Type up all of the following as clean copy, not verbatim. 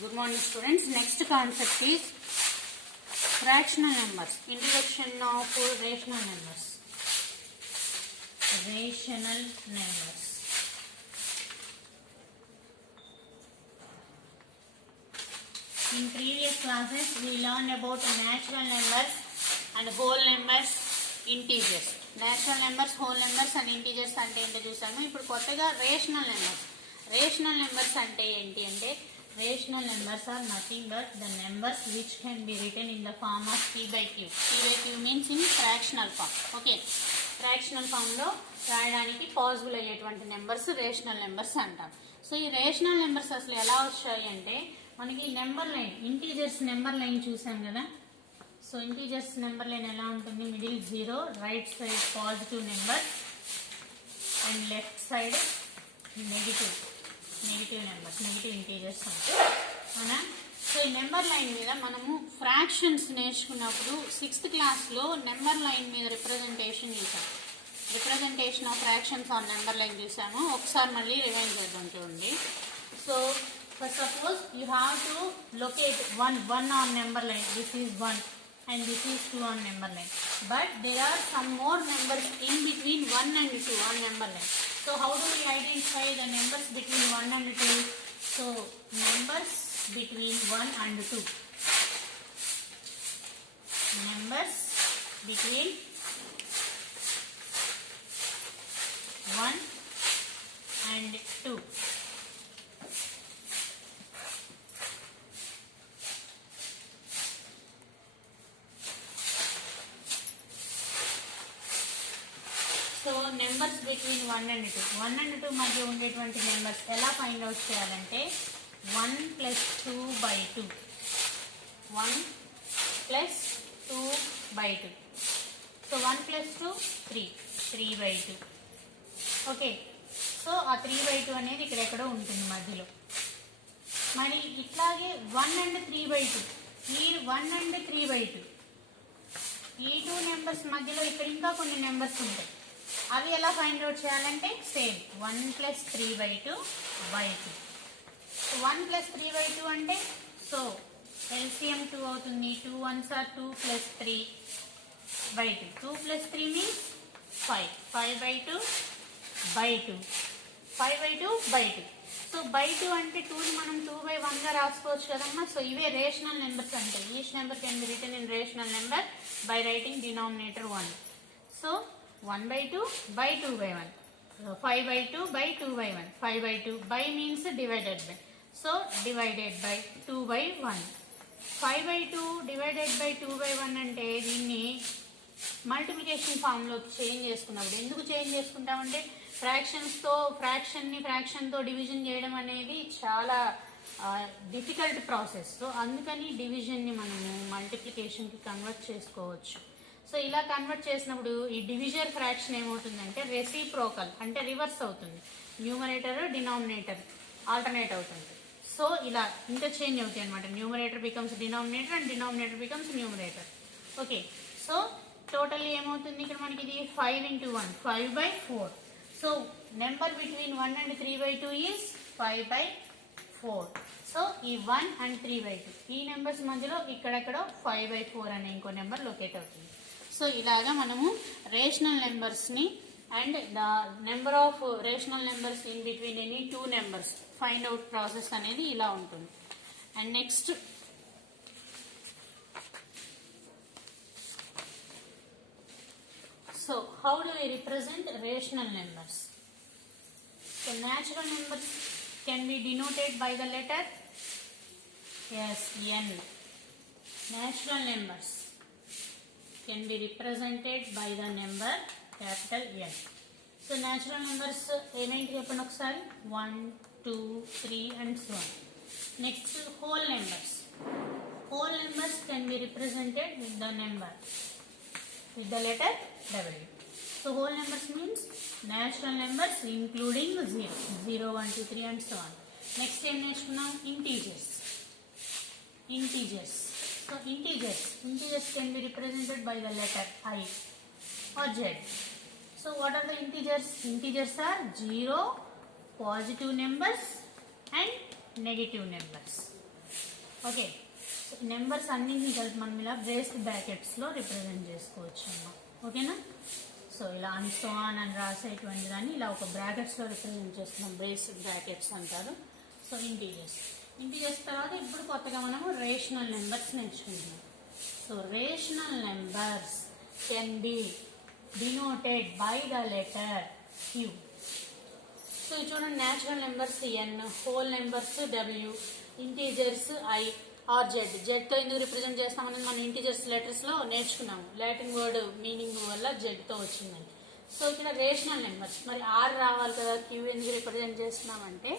Good morning students. Next concept is fractional numbers. Introduction of rational numbers. Rational numbers. In previous classes we learned about natural numbers and whole numbers, integers. Natural numbers, whole numbers and integers అంటే ఏంటో చూసాము. ఇప్పుడు కొత్తగా rational numbers. Rational numbers అంటే ఏంటి అంటే rational numbers are nothing but the numbers which can be written in the form of p by q. P by q means in fractional form. Okay, fractional form లో రాయడానికి possible అయ్యేటువంటి numbers rational numbers అంటాం. So ఈ rational numbers అసలు ఎలా వచ్చాయి అంటే మనకి number line integers number line చూసాం కదా. సో ఇంటీజర్స్ నెంబర్ లైన్ ఎలా ఉంటుంది? Middle 0, right side positive number and left side negative numbers, negative integers ఉంటాయి అవునా. సో ఈ నెంబర్ లైన్ మీద మనము ఫ్రాక్షన్స్ నేర్చుకున్నప్పుడు 6th క్లాస్లో నెంబర్ లైన్ మీద రిప్రజెంటేషన్ చూసాం. Representation of fractions on number line చూసాము. ఒకసారి మళ్ళీ రివైండ్ చేద్దాం చూడండి. So first suppose you have to locate one on number line. This is 1 and this is 2 on number line, but there are some more numbers in between 1 and 2 on number line. So how do we identify the numbers between 1 and 2? So numbers between 1 and 2, numbers between 1 and 2. So numbers between 1 and 2, 1 and 2 మధ్య ఉండేటువంటి numbers ఎలా find out చేయాలంటే 1 + 2/2, 1 + 2/2. So 1 + 2 3/2. Okay, so ఆ 3/2 అనేది ఇక్కడ ఎక్కడో ఉంటుంది మధ్యలో. మరి ఇట్లాగే 1 and 3/2, ఈ 1 and 3/2 ఈ 2 నెంబర్స్ మధ్యలో ఇక్కడ ఇంకా కొన్ని నెంబర్స్ ఉంటాయి. అవి ఎలా ఫైండ్ అవుట్ చేయాలంటే సేమ్ 1 + 3/2/2. 1 + 3/2 అంటే సో ఎల్సిఎం 2 అవుతుంది. 2 1s are 2 + 3/2. 2 + 3 means 5. 5/2/2. 5/2/2. So by 2 అంటే 2ని మనం 2/1గా రాసుకోవచ్చు కదమ్మా. సో ఇవే రేషనల్ నెంబర్స్ అంటే each number can be written in rational number by writing denominator 1. So 1/2/2/1. 5/2/2/1. 5/2 by means divided by. So divided by 2/1. 5/2 divided by 2/1 అంటే దీన్ని మల్టిప్లికేషన్ ఫామ్లోకి చేంజ్ చేసుకున్నప్పుడు ఎందుకు చేంజ్ చేసుకుంటామంటే ఫ్రాక్షన్తో డివిజన్ చేయడం అనేది చాలా డిఫికల్ట్ ప్రాసెస్. సో అందుకని డివిజన్ని మనము మల్టిప్లికేషన్కి కన్వర్ట్ చేసుకోవచ్చు. సో ఇలా కన్వర్ట్ చేసినప్పుడు ఈ డివిజర్ ఫ్రాక్షన్ ఏమవుతుందంటే రెసిప్రోకల్ అంటే రివర్స్ అవుతుంది. న్యూమరేటర్ డినామినేటర్ ఆల్టర్నేట్ అవుతుంది. సో ఇలా ఇంటర్చేంజ్ అవుతాయి అనమాట. Numerator becomes denominator and denominator becomes numerator. Okay, so totally ఏమవుతుంది ఇక్కడ మనకి ఇది 5 × 1 5/4. So number between 1 and 3/2 is 5/4. So ఈ 1 and 3/2 ఈ నెంబర్స్ మధ్యలో ఇక్కడెక్కడో 5/4 అనే ఇంకో నెంబర్ లొకేట్ అవుతుంది. సో ఇలాగా మనము రేషనల్ నెంబర్స్ని and the number of rational numbers in between any 2 numbers find out process అనేది ఇలా ఉంటుంది. And next so how do we represent rational numbers? So natural numbers can be denoted by the letter n. Natural numbers can be represented by the number capital N. So natural numbers ఏమేంటి చెప్పండి ఒకసారి? 1 2 3 and so on. Next whole numbers. Whole numbers can be represented with the number with the letter W. So whole numbers means natural numbers including 0 1 2 3 and so on. Next ఏం నేర్చుకున్నాం? Integers. So integers can be represented by the letter I or Z. So what are the integers? Integers are 0, positive numbers and negative numbers. Okay, numbers అన్నింటినీ కలిపి మనం ఇలా braised బ్రాకెట్స్లో represent చేసుకోవచ్చు అమ్మా. ఓకేనా? So ఇలా అండ్ సో ఆన్ అని రాసేటువంటి దాన్ని ఇలా ఒక బ్రాకెట్స్లో రిప్రజెంట్ చేస్తున్నాం. బ్రేస్డ్ బ్రాకెట్స్ అంటారు. సో ఇంటీజర్స్ తర్వాత ఇప్పుడు కొత్తగా మనము రేషనల్ నెంబర్స్ నేర్చుకుంటున్నాం. So rational numbers can be denoted by the letter Q. So చూడండి, natural numbers n, whole numbers w, integers i or z. జెడ్తో ఎందుకు రిప్రజెంట్ చేస్తామని మనం ఇంటీజర్స్ లెటర్స్లో నేర్చుకున్నాము. లాటిన్ వర్డ్ మీనింగ్ వల్ల జెడ్తో వచ్చిందని. సో ఇక్కడ రేషనల్ నెంబర్స్ మరి r రావాలి కదా. Q ఎందుకు రిప్రజెంట్ చేస్తున్నామంటే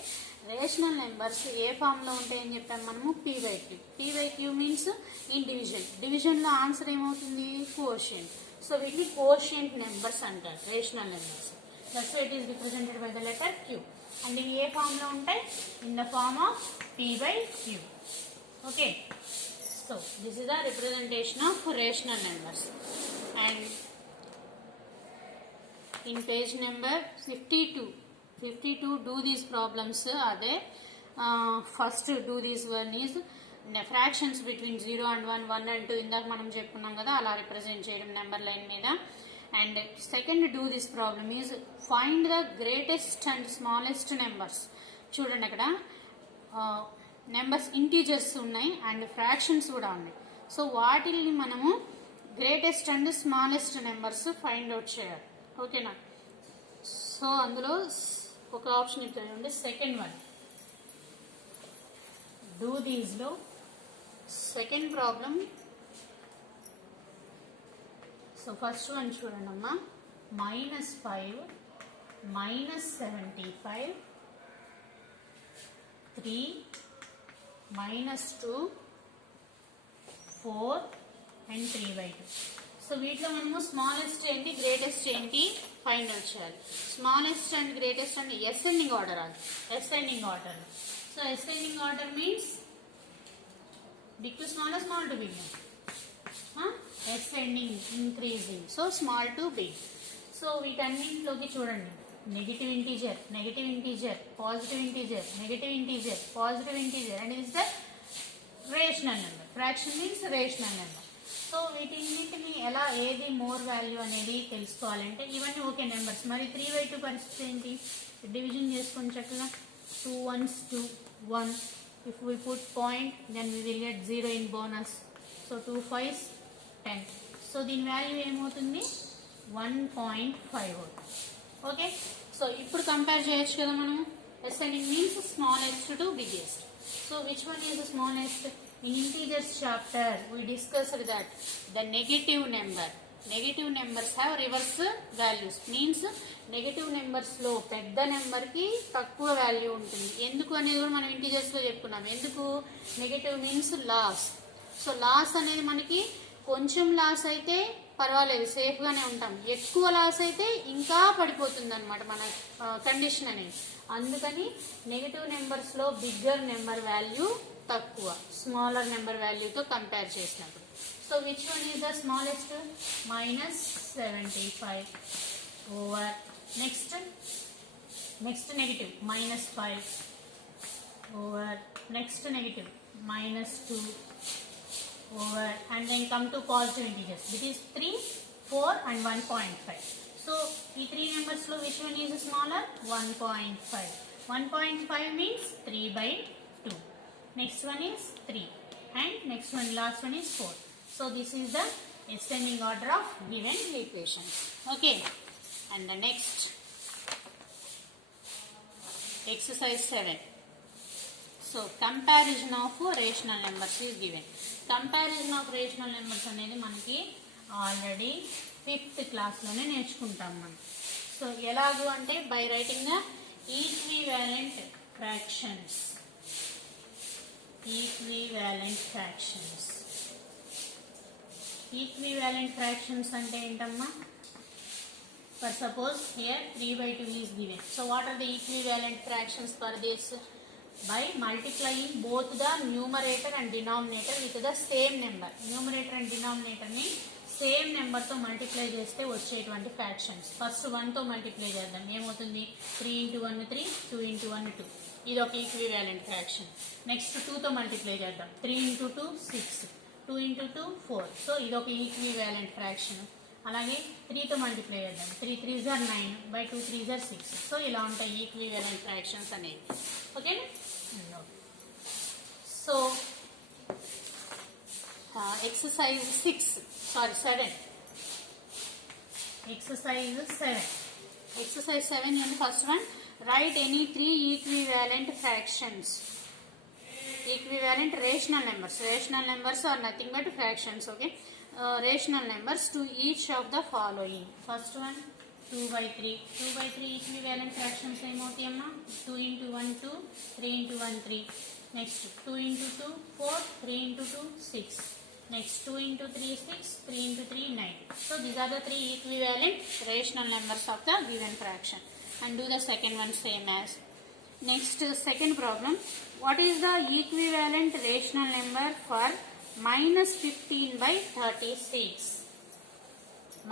రేషనల్ నెంబర్స్ ఏ ఫామ్లో ఉంటాయని చెప్పాము మనము, p/q. p/q means in division. డివిజన్లో ఆన్సర్ ఏమవుతుంది, కోషియంట్. సో వీటిని కోషియంట్ నెంబర్స్ అంటారు, rational numbers. That's why it is represented by the letter q. And ఇవి ఏ ఫామ్లో ఉంటాయి, in the form of p/q. Okay, so this is the representation of rational numbers. And in page number 52 do these problems are there. First do this one is fractions between 0 and 1, 1 and 2 ఇందాక మనం చెప్పుకున్నాం కదా, అలా represent చేయడం number line మీద. And second do this problem is find the greatest and smallest numbers. చూడండి అక్కడ numbers integers ఉన్నాయి అండ్ ఫ్రాక్షన్స్ కూడా ఉన్నాయి. సో వాటిల్ని మనము greatest and smallest numbers find out చేయాలి. ఓకేనా? సో అందులో ఒక ఆప్షన్ ఇచ్చారు, సెకండ్ వన్. డూ దీస్లో second problem. So first one చూడండి అమ్మా, -5, -75, 3, -2, 4 అండ్ 3/2. సో వీటిలో మనము స్మాలెస్ట్ ఏంటి, గ్రేటెస్ట్ ఏంటి ఫైండ్ అవుట్ చేయాలి. Smallest and greatest and ascending order అది, ascending order. So ascending order means big to small or small to big? Ascending, increasing. So small to big. So వీటన్నింటిలోకి చూడండి, negative integer, positive integer, negative integer, positive integer, and is the rational number. Fraction means rational number. So వీటిన్నింటిని ఎలా ఏది more value అనేది తెలుసుకోవాలంటే ఇవన్నీ okay numbers. మరి 3/2 పరిస్థితి ఏంటి, డివిజన్ చేసుకొని చక్కగా 2 ones 2, 1. If we put point, then we will get 0 in bonus. So 2 5s 10. So దీని వాల్యూ ఏమవుతుంది, 1.5. ఓకే, సో ఇప్పుడు కంపేర్ చేయొచ్చు కదా మనం. ascending means smallest to biggest. So which one is the smallest? In integers chapter we discussed that the negative numbers have reverse values. Means negative నెంబర్స్లో పెద్ద నెంబర్కి తక్కువ వాల్యూ ఉంటుంది. ఎందుకు అనేది కూడా మనం ఇంటీజర్స్లో చెప్పుకున్నాం. ఎందుకు, negative means loss. So loss అనేది మనకి కొంచెం లాస్ అయితే పర్వాలేదు, సేఫ్గానే ఉంటాం. ఎక్కువ లాస్ అయితే ఇంకా పడిపోతుంది అనమాట మన కండిషన్ అనేది. అందుకని నెగటివ్ నెంబర్స్లో బిగ్గర్ నెంబర్ వాల్యూ తక్కువ, స్మాలర్ నెంబర్ వాల్యూతో కంపేర్ చేసినప్పుడు. So which one is the smallest, -75 over next negative -5 over next negative -2 over, and then come to positive integers. It is 3, 4 and 1.5. So ఈ 3 numbers లో which one is smaller, 1.5. 1.5 means 3/2. Next one is 3 and next one, last one is 4. So this is the ascending order of given equation. Okay, and the next exercise 7. So comparison of rational numbers is given. Comparison of rational numbers అనేది మనకి already 5th క్లాస్లోనే నేర్చుకుంటాం మనం. So ఎలాగూ అంటే by writing the equivalent fractions. Equivalent fractions అంటే ఏంటమ్మా, for suppose here 3/2 is given. So what are the equivalent fractions for this? By multiplying both the numerator and denominator with the same number. Numerator and denominator means same నెంబర్తో multiply చేస్తే వచ్చేటువంటి fractions. First 1తో multiply చేద్దాం. ఏమవుతుంది? 3 × 1 3, 2 × 1 2. ఇది ఒక equivalent fraction. Next 2తో multiply చేద్దాం. 3 × 2 6, 2 × 2 4. So ఇది ఒక ఈక్వివాలెంట్ ఫ్రాక్షన్. అలాగే 3తో మల్టిప్లై చేద్దాం. 3 3s are 9, by 2 3s are 6. So ఇలా ఉంటాయి ఈక్వివాలెంట్ ఫ్రాక్షన్స్ అనేవి. ఓకేనా? So exercise 7. Exercise 7. Exercise 7 and first one, write any 3 equivalent fractions. Equivalent rational numbers. Rational numbers are nothing but fractions. Okay. Rational numbers to each of the following. First one, 2/3. 2/3 equivalent fractions ఏమవుతాయి అమ్మా? 2 × 1 2, 3 × 1 3. Next 2 × 2 4, 3 × 2 6. Next 2 × 3 6, 3 × 3 9. So these are the 3 equivalent rational numbers of the given fraction. And do the second one same as. Next second problem. What is the equivalent rational number for minus 15/36?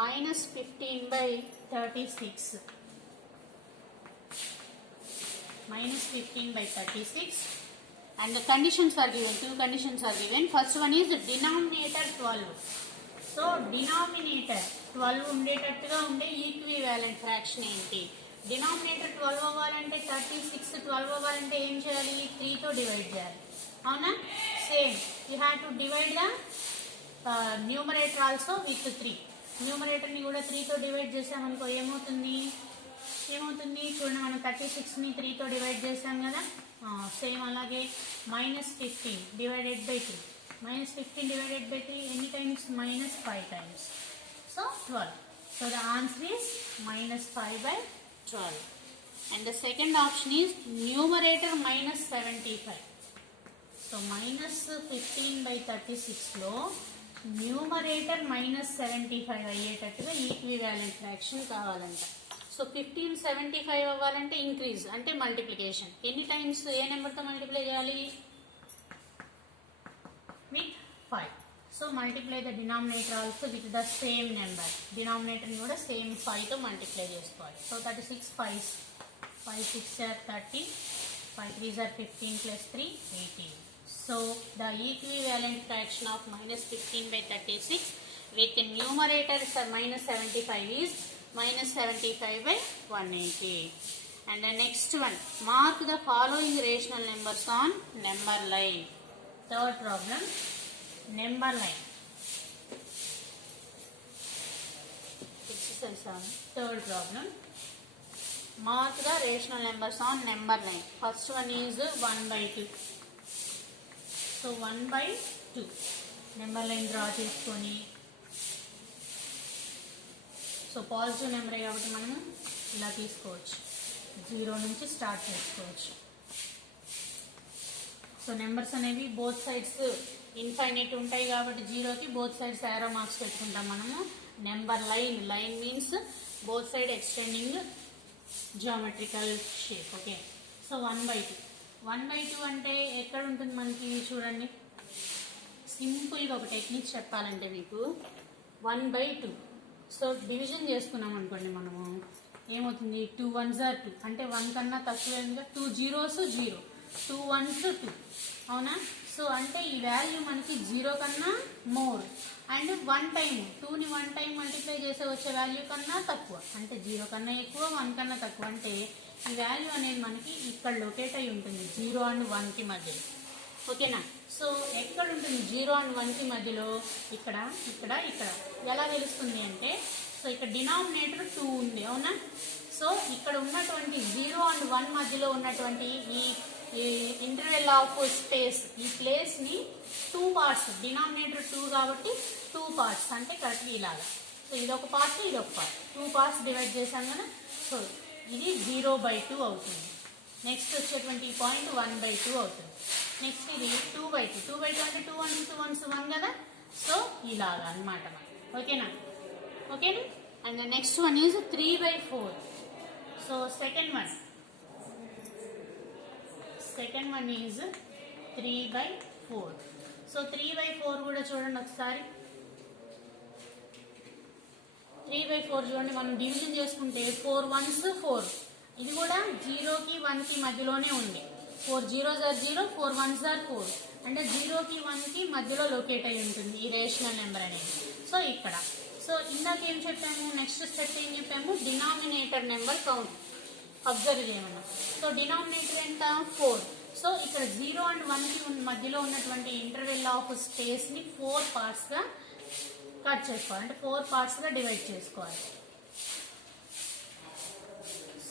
Minus 15/36. Minus 15/36. And the conditions are given. 2 conditions are given. First one is denominator 12. So denominator 12 ఉండేటట్టుగా ఉండే equivalent fraction ఏంటి? Denominator 12 అవ్వాలంటే 36 12 అవ్వాలంటే ఏం చేయాలి? 3తో divide చేయాలి. అవునా? Same you have to divide the numerator also with 3. న్యూమరేటర్ని కూడా 3తో డివైడ్ చేసామనుకో ఏమవుతుంది? చూడండి, మనం 36ని 3తో డివైడ్ చేసాం కదా. సేమ్ అలాగే -15 డివైడెడ్ బై 3. -15 డివైడెడ్ బై 3 ఎన్ని times? -5 times. So 12. So the answer is -5/12. And the second option is numerator -75. So -15/36 లో న్యూమరేటర్ -75 అయ్యేటట్టుగా ఈక్వివాలెంట్ ఫ్రాక్షన్ కావాలంట. సో 1575 అవ్వాలంటే ఇంక్రీజ్ అంటే మల్టిప్లికేషన్. ఎన్ని టైమ్స్ ఏ నెంబర్తో మల్టిప్లై చేయాలి? With 5. So multiply the denominator also with the same number. డినామినేటర్ని కూడా సేమ్ 5తో మల్టిప్లై చేసుకోవాలి. So 36 5s, 5 6 are 30, 5 3s are 15 plus 3 18. So the equivalent fraction of -15/36 with the numerator -75 is -75/180. And the next one, mark the following rational numbers on number line. Third problem, number line. Exercise on third problem, mark the rational numbers on number line. First one is 1/2. So 1/2 number line draw చేసుకొని, so positive నెంబరే కాబట్టి మనము ఇలా తీసుకోవచ్చు, 0 నుంచి start చేసుకోవచ్చు. So numbers అనేవి both sides infinite ఉంటాయి కాబట్టి 0కి బోత్ సైడ్స్ యారో మార్క్స్ పెట్టుకుంటాం మనము. Number line, line means both side extending geometrical shape. Okay. So 1/2 అంటే ఎక్కడ ఉంటుంది మనకి? చూడండి, సింపుల్గా ఒక టెక్నిక్ చెప్పాలంటే మీకు 1/2. సో డివిజన్ చేసుకున్నాం అనుకోండి మనము, ఏమవుతుంది? 2 1s are 2 అంటే 1 కన్నా తక్కువేగా, 2 zeros 0, 2 1s 2. అవునా? సో అంటే ఈ వాల్యూ మనకి 0 కన్నా మోర్ అండ్ 1 టైం 2ని 1 టైం మల్టిప్లై చేసే వచ్చే వాల్యూ కన్నా తక్కువ. అంటే 0 కన్నా ఎక్కువ, 1 కన్నా తక్కువ. అంటే ఈ వాల్యూ అనేది మనకి ఇక్కడ లొకేట్ అయి ఉంటుంది 0 and 1కి మధ్యలో. ఓకేనా? సో ఎక్కడ ఉంటుంది 0 and 1కి మధ్యలో? ఇక్కడ ఇక్కడ ఇక్కడ. ఎలా తెలుస్తుంది అంటే, సో ఇక్కడ డినామినేటర్ 2 ఉంది. అవునా? సో ఇక్కడ ఉన్నటువంటి 0 and 1 మధ్యలో ఉన్నటువంటి ఈ ఇంటర్వెల్ ఆఫ్ స్పేస్, ఈ ప్లేస్ని 2 పార్ట్స్, డినామినేటర్ 2 కాబట్టి 2 పార్ట్స్ అంటే కరెక్ట్గా ఇలాగా. సో ఇదొక పార్ట్, ఇదొక పార్ట్, 2 పార్ట్స్ డివైడ్ చేశాం కదా. సో ఇది 0/2 అవుతుంది. నెక్స్ట్ వచ్చేటువంటి పాయింట్ 1/2 అవుతుంది. నెక్స్ట్ ఇది 2/2. 2/2 అంటే 2 1 2 1 1 కదా. సో ఇలాగా అనమాట. ఓకేనా? ఓకేనా? And the next one is 3/4. So second one is 3/4. So 3/4 కూడా చూడండి ఒకసారి. 3/4 చూడండి, మనం డివిజన్ చేసుకుంటే 4 1s 4, ఇది కూడా 0కి 1కి మధ్యలోనే ఉంది. 4 0s are 0, 4 1s are 4, అంటే 0కి 1కి మధ్యలో లొకేట్ అయి ఉంటుంది ఈ రేషనల్ నెంబర్ అనేది. సో ఇక్కడ సో ఇందాక ఏం చెప్పాము, నెక్స్ట్ స్టెప్ ఏం చెప్పాము, డినామినేటర్ నెంబర్ కౌంట్ అబ్జర్వ్ చేయమన్నాం. సో డినామినేటర్ ఎంత 4. సో ఇక్కడ 0 అండ్ 1కి మధ్యలో ఉన్నటువంటి ఇంటర్వెల్ ఆఫ్ స్పేస్ ని 4 పార్ట్స్ గా కట్ చేసుకోవాలి, అంటే 4 పార్ట్స్ గా డివైడ్ చేసుకోవాలి.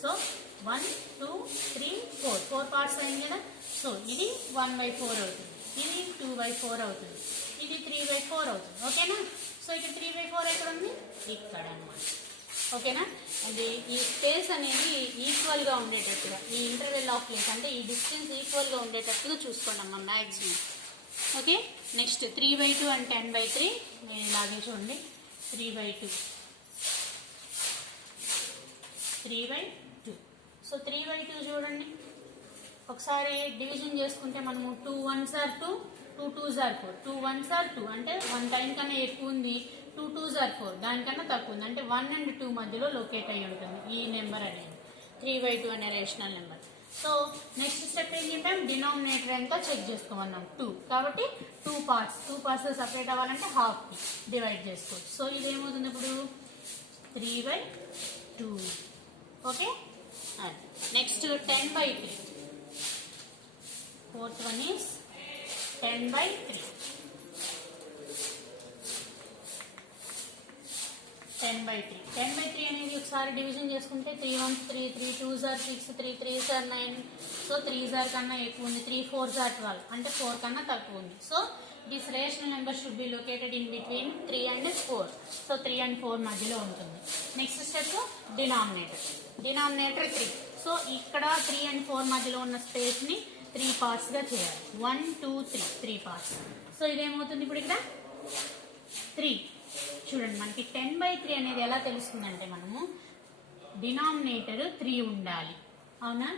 సో 1 2 3 4 4 పార్ట్స్ అయింది కదా. సో ఇది 1/4 అవుతుంది, ఇది 2/4 అవుతుంది, ఇది 3/4 అవుతుంది. ఓకేనా. సో ఇక్కడ 3/4 ఎక్కడ ఉంది, ఇక్కడ అన్నమాట. ఓకేనా. అది ఈ స్పేస్ అనేది ఈక్వల్ గా ఉండేటట్టుగా, ఈ ఇంటర్వెల్ ఆఫ్ ప్లేస్ అంటే ఈ డిస్టెన్స్ ఈక్వల్ గా ఉండేటట్టుగా చూసుకోండి అమ్మా మ్యాక్సిమం. ఓకే. నెక్స్ట్ 3/2 అండ్ 10/3 నేను ఇలాగే చూడండి, 3/2 3/2. సో 3/2 చూడండి, ఒకసారి డివిజన్ చేసుకుంటే మనము 2 1s are 2, 2 2s are 4, 2 1s are 2, అంటే 1 టైం కన్నా ఎక్కువ ఉంది, 2 2s are 4 దానికన్నా తక్కువ ఉంది, అంటే 1 and 2 మధ్యలో లొకేట్ అయి ఉంటుంది ఈ నెంబర్ అనేది 3/2 అనే rational number. So next step ఏం చెప్పాం, డినామినేటర్ ఎంత చెక్ చేసుకోమన్నాం 2, కాబట్టి 2 పార్ట్స్ సపరేట్ అవ్వాలంటే హాఫ్ డివైడ్ చేసుకోవచ్చు. సో ఇది ఏమవుతుంది ఇప్పుడు 3/2. Okay. Next 10/3, fourth one is 10/3. 10/3 అనేది ఒకసారి డివిజన్ చేసుకుంటే 3 1s 3, 3 2s are 6, 3 3s are 9. So 3s are కన్నా ఎక్కువ ఉంది, 3 4s are 12, అంటే 4 కన్నా తక్కువ ఉంది. So this rational number should be located in between 3 and 4. So 3 and 4 మధ్యలో ఉంటుంది. Next step denominator 3. సో ఇక్కడ 3 and 4 మధ్యలో ఉన్న స్పేస్ ని 3 పార్ట్స్ గా చేయాలి. 1 2 3 పార్ట్స్. సో ఇదేమవుతుంది ఇప్పుడు ఇక్కడ 3. చూడండి, మనకి 10/3 అనేది ఎలా తెలుస్తుందంటే, మనము డినామినేటర్ 3 ఉండాలి, అవునా,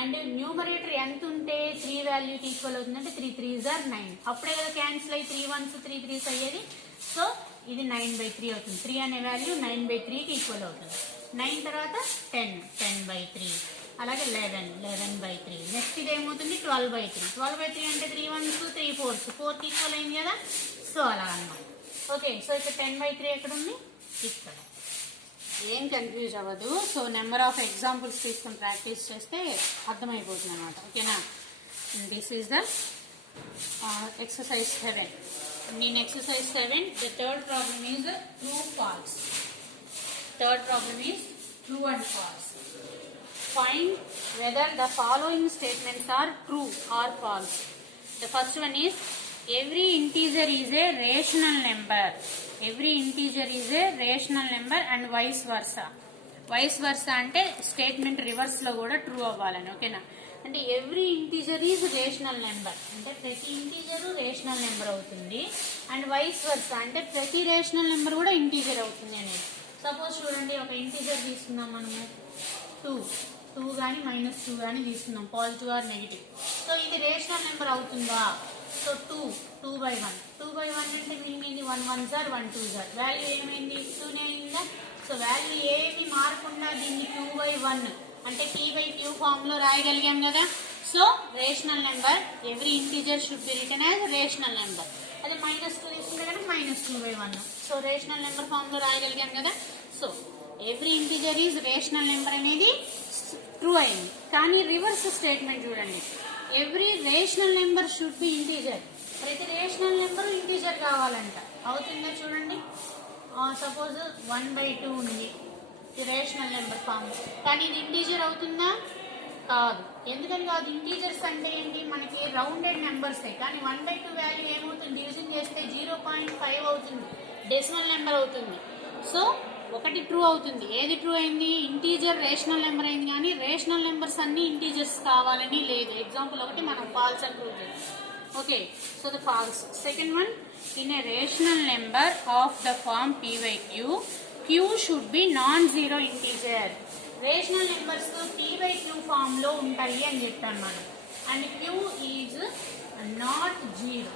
అండ్ న్యూమరేటర్ ఎంత ఉంటే 3 వాల్యూకి ఈక్వల్ అవుతుందంటే 3 3s are 9, అప్పుడే కదా క్యాన్సిల్ అయ్యి 3 1s 3 3s అయ్యేది. సో ఇది 9/3 అవుతుంది. 3 అనే వాల్యూ 9/3కి ఈక్వల్ అవుతుంది. 9 తర్వాత 10/3, అలాగే 11/3. నెక్స్ట్ ఇది ఏమవుతుంది 12/3 అంటే 3 1s 3 4s 4కి ఈక్వల్ అయింది కదా. సో అలా అన్నమాట. ఓకే. సో ఇక్కడ 10/3 ఎక్కడ ఉంది, ఇక్కడ. ఏం కన్ఫ్యూజ్ అవ్వదు. సో నెంబర్ ఆఫ్ ఎగ్జాంపుల్స్ తీసుకుని ప్రాక్టీస్ చేస్తే అర్థమైపోతుంది అనమాట. ఓకేనా. This is the exercise 7. In exercise 7, the third problem is true false. Third problem is true and false. Find whether the following statements are true or false. The first one is, every integer is a rational number. Every integer is a rational number and vice versa. Vice versa అంటే statement reverse లో కూడా true అవ్వాలని. ఓకేనా. అంటే every integer is rational number, అంటే ప్రతి integer rational number అవుతుంది. And vice versa అంటే ప్రతి రేషనల్ నెంబర్ కూడా ఇంటీజర్ అవుతుంది అనేది. సపోజ్ చూడండి, ఒక ఇంటీజర్ తీసుకుందాం మనము 2 కానీ -2 కానీ తీసుకుందాం, పాజిటివ్ ఆర్ నెగిటివ్. సో ఇది రేషనల్ నెంబర్ అవుతుందా. సో 2/1 అంటే meaning 1 1s are 1 2s are, value ఏమైంది 2నే అయిందా. సో వాల్యూ ఏమి మారకుండా దీన్ని 2/1 అంటే p/q ఫామ్ లో రాయగలిగాం కదా. So rational number every integer should be written as rational number. అదే -2 తీసుకుంటే కనుక -2/1. సో రేషనల్ నెంబర్ ఫామ్ లో రాయగలిగాం కదా. So every integer is rational number అనేది ట్రూ అయింది. కానీ రివర్స్ స్టేట్మెంట్ చూడండి, every rational number should be integer. ప్రతి రేషనల్ నెంబర్ ఇంటీజర్ కావాలంట. అవుతుందా చూడండి. సపోజ్ 1/2 ఉంది, ఇది రేషనల్ నెంబర్ ఫామ్, కానీ ఇది ఇంటీజర్ అవుతుందా, కాదు. ఎందుకని కాదు, ఇంటీజర్స్ అంటే ఏంటి, మనకి రౌండెడ్ నెంబర్సే. కానీ 1/2 వాల్యూ ఏమవుతుంది, డివిజన్ చేస్తే 0.5 అవుతుంది, డెసిమల్ నెంబర్ అవుతుంది. సో ఒకటి ట్రూ అవుతుంది. ఏది ట్రూ అయింది, ఇంటీజర్ రేషనల్ నెంబర్ అయింది. కానీ రేషనల్ నెంబర్స్ అన్ని ఇంటీజర్స్ కావాలని లేదు. ఎగ్జాంపుల్ ఒకటి మనం ఫాల్స్ అని ప్రూవ్ చేస్తాం. Okay. So the false. Second one, in a rational number of the form p/q, q should be non zero integer. Rational numbers p/q form లో ఉంటాయి అని చెప్పాను మనం. And q is not zero,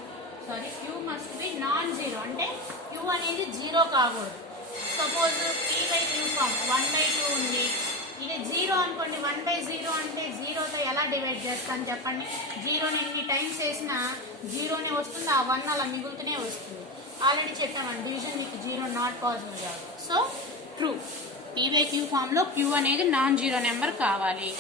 sorry q must be non zero, అంటే q అనేది zero కాకూడదు. Suppose p/q form 1/2 ఉంది. ఇది 0 అనుకోండి, 1/0 అంటే 0తో ఎలా డివైడ్ చేస్తాను చెప్పండి. 0ని ఎన్ని టైమ్స్ వేసినా 0నే వస్తుంది, ఆ 1 అలా మిగులుతూనే వస్తుంది. ఆల్రెడీ చెప్పామండి డివిజన్ మీకు 0 నాట్ పాసిబుల్ కాదు. So true. p/q ఫామ్లో q అనేది నాన్ జీరో నెంబర్ కావాలి.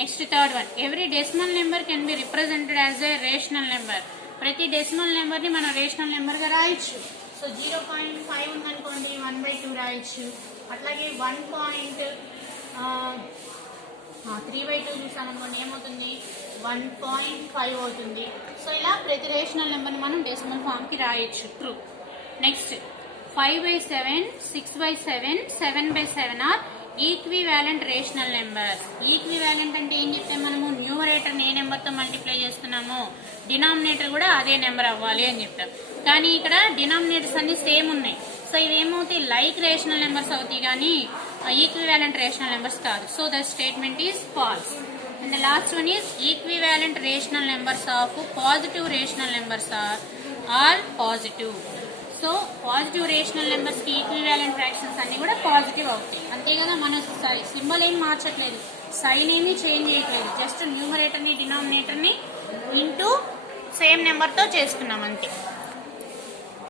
Next third one, every decimal number can be represented as a rational number. ప్రతి డెసిమల్ నెంబర్ని మనం రేషనల్ నెంబర్గా రాయొచ్చు. సో 0.5 ఉందనుకోండి 1/2 రాయొచ్చు. అట్లాగే 3/2 చూసామనుకోండి ఏమవుతుంది, 1.5 అవుతుంది. సో ఇలా ప్రతి రేషనల్ నెంబర్ని మనం డెసిమల్ ఫామ్కి రాయొచ్చు. True. Next 5/7, 6/7, 7/7 are equivalent rational numbers. Equivalent అంటే ఏం చెప్తే మనము న్యూమరేటర్ ఏ నెంబర్తో మల్టిప్లై చేస్తున్నామో డినామినేటర్ కూడా అదే నెంబర్ అవ్వాలి అని చెప్తాం. కానీ ఇక్కడ డినామినేటర్స్ అన్ని సేమ్ ఉన్నాయి. సో ఇవి ఏమవుతాయి, లైక్ రేషనల్ నెంబర్స్ అవుతాయి కానీ ఈక్వివాలెంట్ రేషనల్ నెంబర్స్ కాదు. So the statement is false. And the last one is equivalent rational numbers of positive rational numbers are all positive. So positive rational numbers కి equivalent fractions అన్ని కూడా positive అవుతాయి. అంతే కదా, మన సింబల్ ఏం మార్చట్లేదు, సైన్ ఏమీ చేంజ్ చేయట్లేదు, జస్ట్ న్యూమరేటర్ ని డినామినేటర్ ని ఇంటూ సేమ్ నెంబర్ తో చేస్తున్నాం అంతే.